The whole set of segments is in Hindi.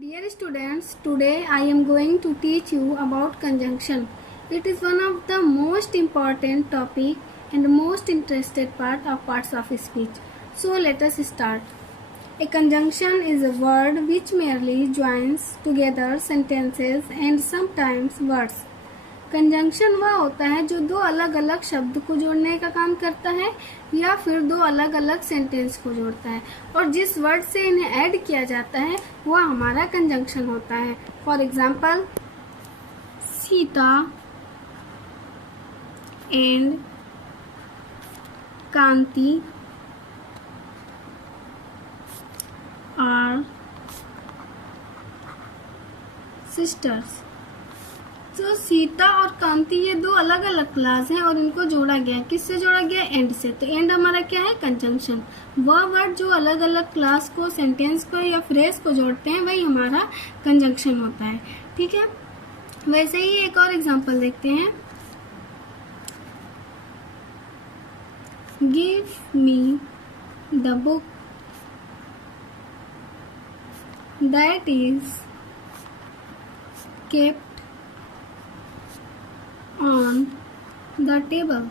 Dear students, today I am going to teach you about conjunction. It is one of the most important topic and most interested parts of speech. So let us start. A conjunction is a word which merely joins together sentences and sometimes words. Conjunction वह होता है जो दो अलग अलग शब्द को जोड़ने का काम करता है या फिर दो अलग अलग सेंटेंस को जोड़ता है और जिस वर्ड से इन्हें ऐड किया जाता है वह हमारा कंजंक्शन होता है. For example, Sita and Kanti are sisters. तो सीता और कांति ये दो अलग अलग क्लास हैं और इनको जोड़ा गया. किससे जोड़ा गया? एंड से. तो एंड हमारा क्या है? कंजंक्शन. वह वर्ड जो अलग अलग क्लास को, सेंटेंस को या फ्रेज को जोड़ते हैं वही हमारा कंजंक्शन होता है. ठीक है. वैसे ही एक और एग्जांपल देखते हैं. Give me the book that is kept on the table.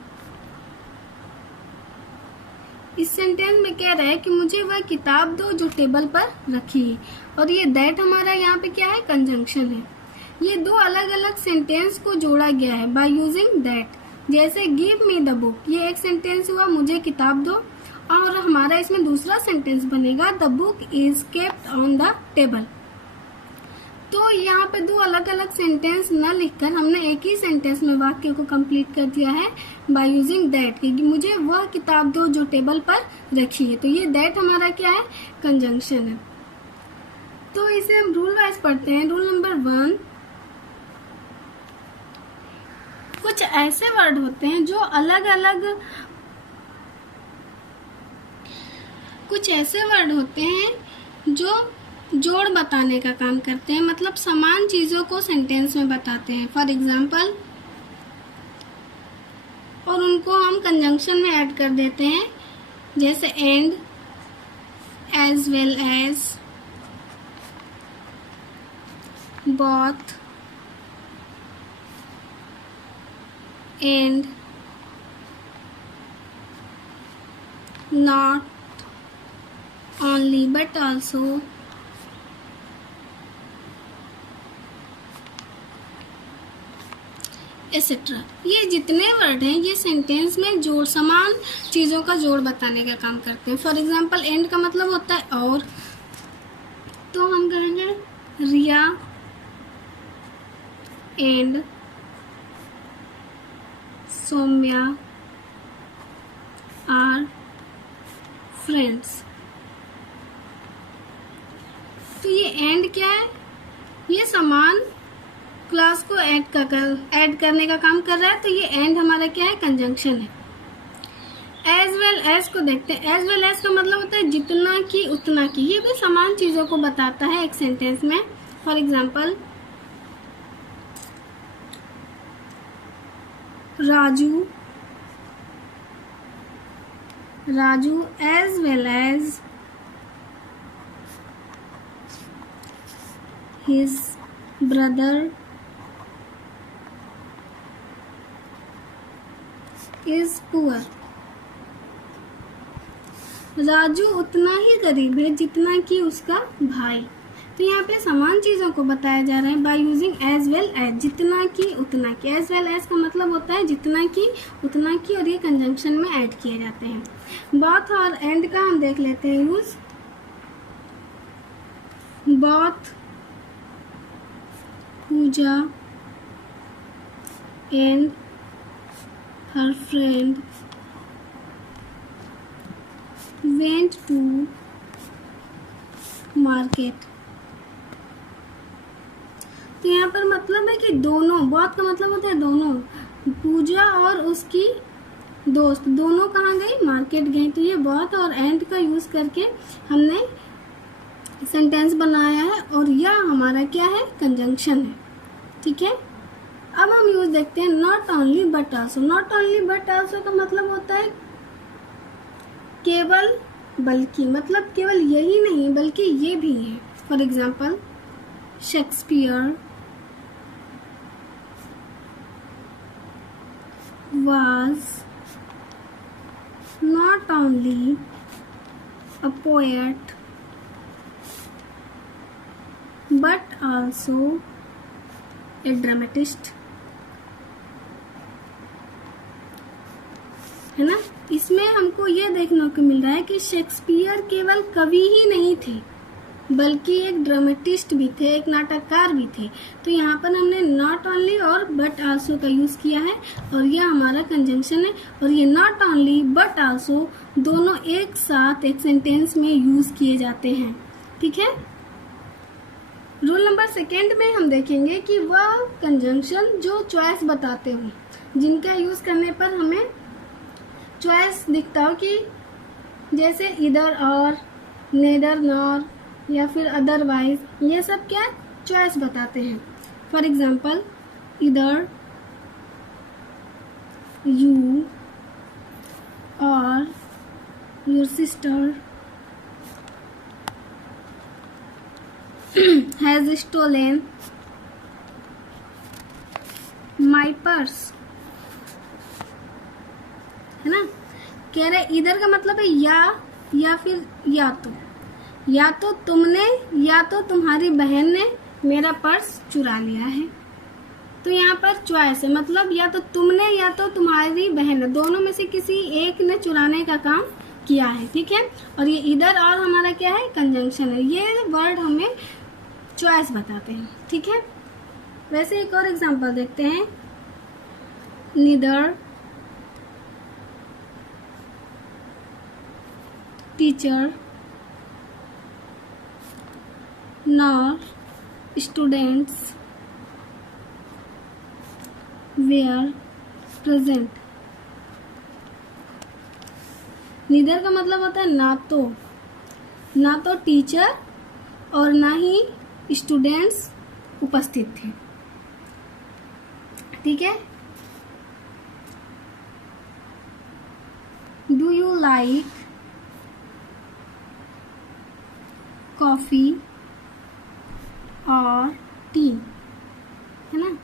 इस सेंटेंस में कह रहा है कि मुझे वह किताब दो जो टेबल पर रखी है और ये दैट हमारा यहाँ पे क्या है? कंजंक्शन है. ये दो अलग अलग सेंटेंस को जोड़ा गया है बाय यूजिंग दैट. जैसे गिव मी द बुक, ये एक सेंटेंस हुआ मुझे किताब दो, और हमारा इसमें दूसरा सेंटेंस बनेगा the book is kept on the table. तो यहाँ पे दो अलग अलग सेंटेंस न लिखकर हमने एक ही सेंटेंस में वाक्य को कंप्लीट कर दिया है बाय यूजिंग दैट, क्योंकि मुझे वह किताब दो जो टेबल पर रखी है. तो ये दैट हमारा क्या है? कंजंक्शन है. तो इसे हम रूल वाइज पढ़ते हैं. रूल नंबर 1, कुछ ऐसे वर्ड होते हैं जो अलग अलग जोड़ बताने का काम करते हैं, मतलब समान चीजों को सेंटेंस में बताते हैं. फॉर एग्जाम्पल, और उनको हम कंजंक्शन में ऐड कर देते हैं. जैसे and, as well as, both, and, not only but also, etcetera. ये जितने वर्ड हैं ये सेंटेंस में जोड़, समान चीज़ों का जोड़ बताने का काम करते हैं. फॉर एग्जाम्पल, एंड का मतलब होता है और, तो हम कहेंगे रिया एंड सौम्या आर फ्रेंड्स. तो ये एंड क्या है? ये समान क्लास को ऐड करने का काम कर रहा है. तो ये एंड हमारा क्या है? कंजंक्शन है. एज वेल एज को देखते हैं. एज वेल एज का मतलब होता है जितना की उतना की. ये भी समान चीजों को बताता है एक सेंटेंस में. For example, Raju as well as his brother is poor. Raju उतना ही गरीब है जितना कि उसका भाई. तो यहाँ पे समान चीजों को बताया जा रहा है by using as well as, जितना की उतना की. एज वेल एज का मतलब होता है जितना की उतना की, और ये कंजंक्शन में ऐड किए जाते हैं. बोथ और एंड का हम देख लेते हैं use. Both Puja and her friend went to market. तो यहाँ पर मतलब है कि दोनों, बहुत का मतलब होता है दोनों. पूजा और उसकी दोस्त दोनों कहाँ गई? मार्केट गई. तो ये बहुत और एंड का यूज करके हमने सेंटेंस बनाया है और यह हमारा क्या है? कंजंक्शन है. ठीक है. अब हम यूज देखते हैं not only but also. Not only but also का मतलब होता है केवल बल्कि, मतलब केवल यही नहीं बल्कि ये भी है. For example, Shakespeare was not only a poet but also a dramatist, है ना। इसमें हमको ये देखने को मिल रहा है कि शेक्सपियर केवल कवि ही नहीं थे बल्कि एक ड्रामेटिस्ट भी थे, एक नाटककार भी थे। तो यहाँ पर हमने नॉट ओनली और बट आल्सो का यूज किया है और यह हमारा कंजंक्शन है। और ये नॉट ओनली बट आल्सो दोनों एक साथ एक सेंटेंस में यूज किए जाते हैं, ठीक है। रूल नंबर 2 में हम देखेंगे कि वह कंजंक्शन जो चॉइस बताते हो, जिनका यूज करने पर हमें चॉइस दिखता हो, कि जैसे इधर और, नेदर नॉर या फिर अदरवाइज, ये सब क्या चॉइस बताते हैं। फॉर एग्जाम्पल इधर, you or your sister has stolen my purse, है ना। कह रहे इधर का मतलब है या फिर या तो तुमने या तो तुम्हारी बहन ने मेरा पर्स चुरा लिया है। तो यहाँ पर चॉइस है, मतलब या तो तुमने या तो तुम्हारी बहन ने, दोनों में से किसी एक ने चुराने का काम किया है, ठीक है। और ये इधर और हमारा क्या है, कंजंक्शन है। ये वर्ड हमें चॉइस बताते हैं, ठीक है। वैसे एक और एग्जांपल देखते हैं, neither teacher nor students were present। Neither का मतलब होता है ना तो टीचर और ना ही स्टूडेंट्स उपस्थित थे, ठीक है। डू यू लाइक कॉफी और टी, है ना।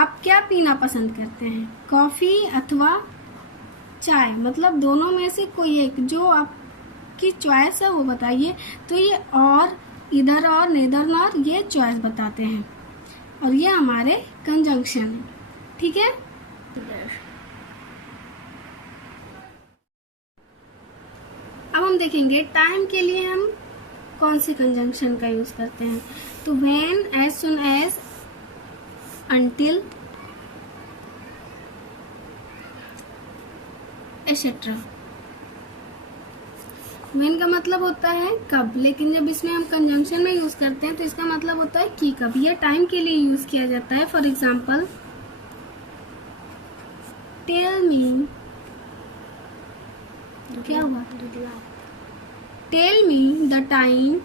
आप क्या पीना पसंद करते हैं, कॉफी अथवा चाय, मतलब दोनों में से कोई एक, जो आपकी चॉइस है वो बताइए। तो ये और, इधर और, नेदर नॉर, ये चॉइस बताते हैं और ये हमारे कंजंक्शन है, ठीक है। अब हम देखेंगे टाइम के लिए हम कौन से कंजंक्शन का यूज करते हैं। तो when, as soon as, until, etcetera. When का मतलब होता है कब, लेकिन जब इसमें हम कंजंक्शन में यूज करते हैं तो इसका मतलब होता है कि कब। यह टाइम के लिए यूज किया जाता है। फॉर एग्जाम्पल, टेल मी, क्या हुआ, tell me the time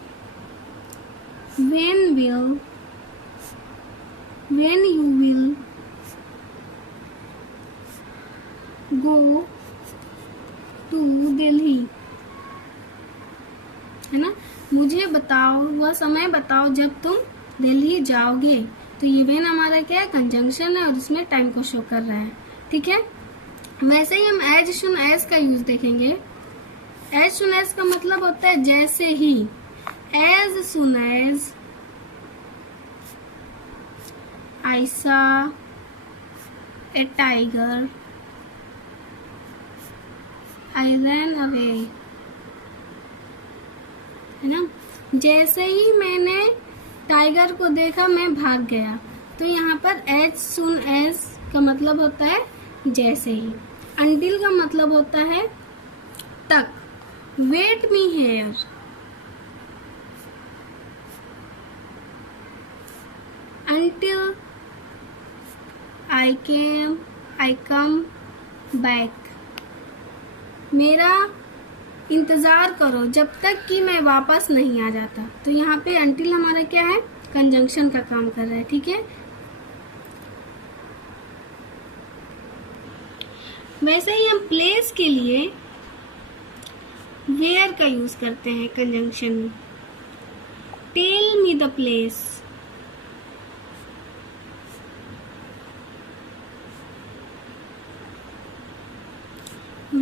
when you will go to Delhi, है ना। मुझे बताओ, वह समय बताओ जब तुम दिल्ली जाओगे। तो ये when हमारा क्या है, कंजंक्शन है और इसमें टाइम को शो कर रहा है, ठीक है। वैसे ही हम एज सुन एज का यूज देखेंगे। एज सुन एज का मतलब होता है जैसे ही। As soon as I saw a tiger, I ran away, है ना। जैसे ही मैंने टाइगर को देखा मैं भाग गया। तो यहाँ पर एज सुन एज का मतलब होता है जैसे ही। अंटिल का मतलब होता है तक। Wait me here, until I come back, मेरा इंतजार करो जब तक कि मैं वापस नहीं आ जाता। तो यहाँ पे until हमारा क्या है, कंजंक्शन का काम कर रहा है, ठीक है। वैसे ही हम प्लेस के लिए वेयर का यूज करते हैं कंजंक्शन में। Tell me the place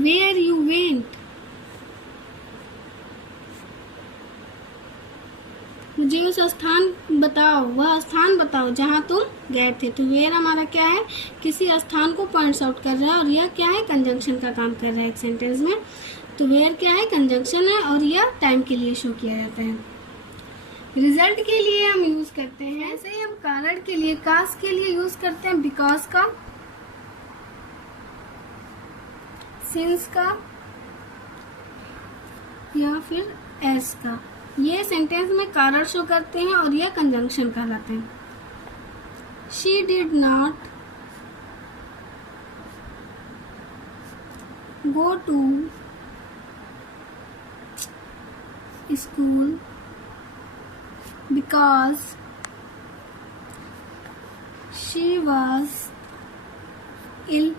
where you went, मुझे उस स्थान बताओ, वह स्थान बताओ जहाँ तुम गए थे। तो वेयर हमारा क्या है, किसी स्थान को पॉइंट्स आउट कर रहा है, और यह क्या है, कंजंक्शन का काम कर रहा है एक सेंटेंस में। तो वेयर क्या है, कंजंक्शन है, और यह टाइम के लिए शो किया जाता है। रिजल्ट के लिए हम यूज करते हैं, ऐसे ही हम कारण के लिए, काज के लिए यूज करते हैं बिकॉज का, सिंस का, या फिर एस का। ये सेंटेंस में कारण शो करते हैं और यह कंजंक्शन कहलाते हैं। She did not go to school because she was ill,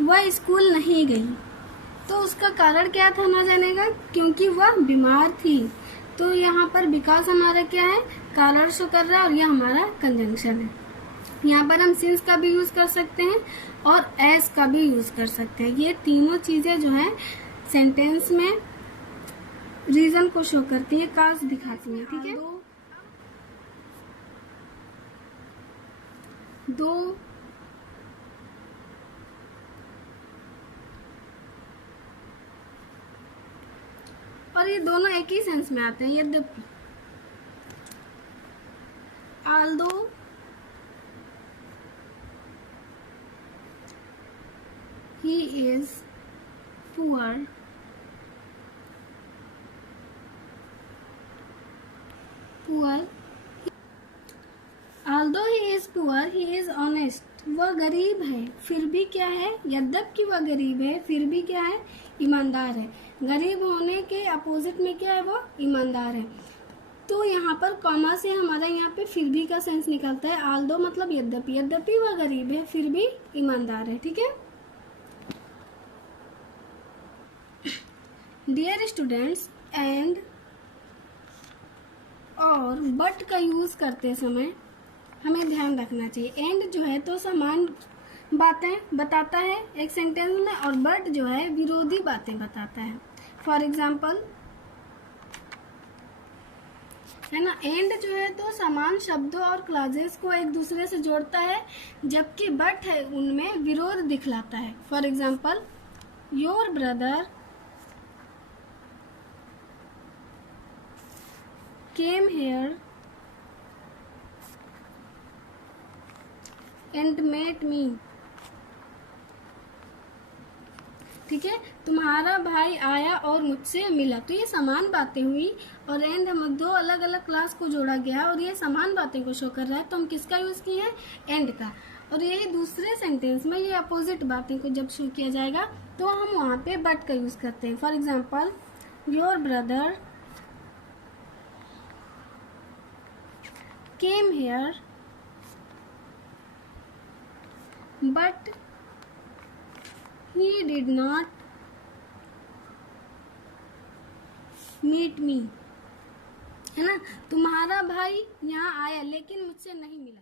वह स्कूल नहीं गई, तो उसका कारण क्या था ना जानेगा, क्योंकि वह बीमार थी। तो यहाँ पर बिकॉज हमारा क्या है, कारण शो कर रहा है, और यह हमारा कंजंक्शन है। यहाँ पर हम सिंस का भी यूज कर सकते हैं और एस का भी यूज कर सकते हैं। ये तीनों चीजें जो है सेंटेंस में रीजन को शो करती है, काज दिखाती है। ठीक है, दो और ये दोनों एक ही सेंस में आते हैं। यद्यपि, although he is poor, although he is poor, he is honest, वह गरीब है फिर भी क्या है, यद्यपि वह गरीब है फिर भी क्या है, ईमानदार है। गरीब होने के अपोजिट में क्या है, वो ईमानदार है। तो यहाँ पर कॉमा से हमारा यहाँ पे फिर भी का सेंस निकलता है। आल्दो मतलब यद्यपि, यद्यपि वह गरीब है फिर भी ईमानदार है। ठीक है, डियर स्टूडेंट्स, एंड और बट का यूज करते समय हमें ध्यान रखना चाहिए। एंड जो है तो समान बातें बताता है एक सेंटेंस में, और बट जो है विरोधी बातें बताता है। फॉर एग्जाम्पल है ना, एंड जो है तो समान शब्दों और क्लॉजेस को एक दूसरे से जोड़ता है, जबकि बट है उनमें विरोध दिखलाता है। For example, your brother came here and met me. ठीक है, तुम्हारा भाई आया और मुझसे मिला। तो ये समान बातें हुई, और एंड हम दो अलग अलग क्लास को जोड़ा गया और ये समान बातें को शो कर रहा है, तो हम किसका यूज किए हैं, एंड का। और यही दूसरे सेंटेंस में ये अपोजिट बातें को जब शो किया जाएगा तो हम वहां पे बट का यूज करते हैं। For example, your brother came hair but he did not meet me, है ना। तुम्हारा भाई यहाँ आया लेकिन मुझसे नहीं मिला।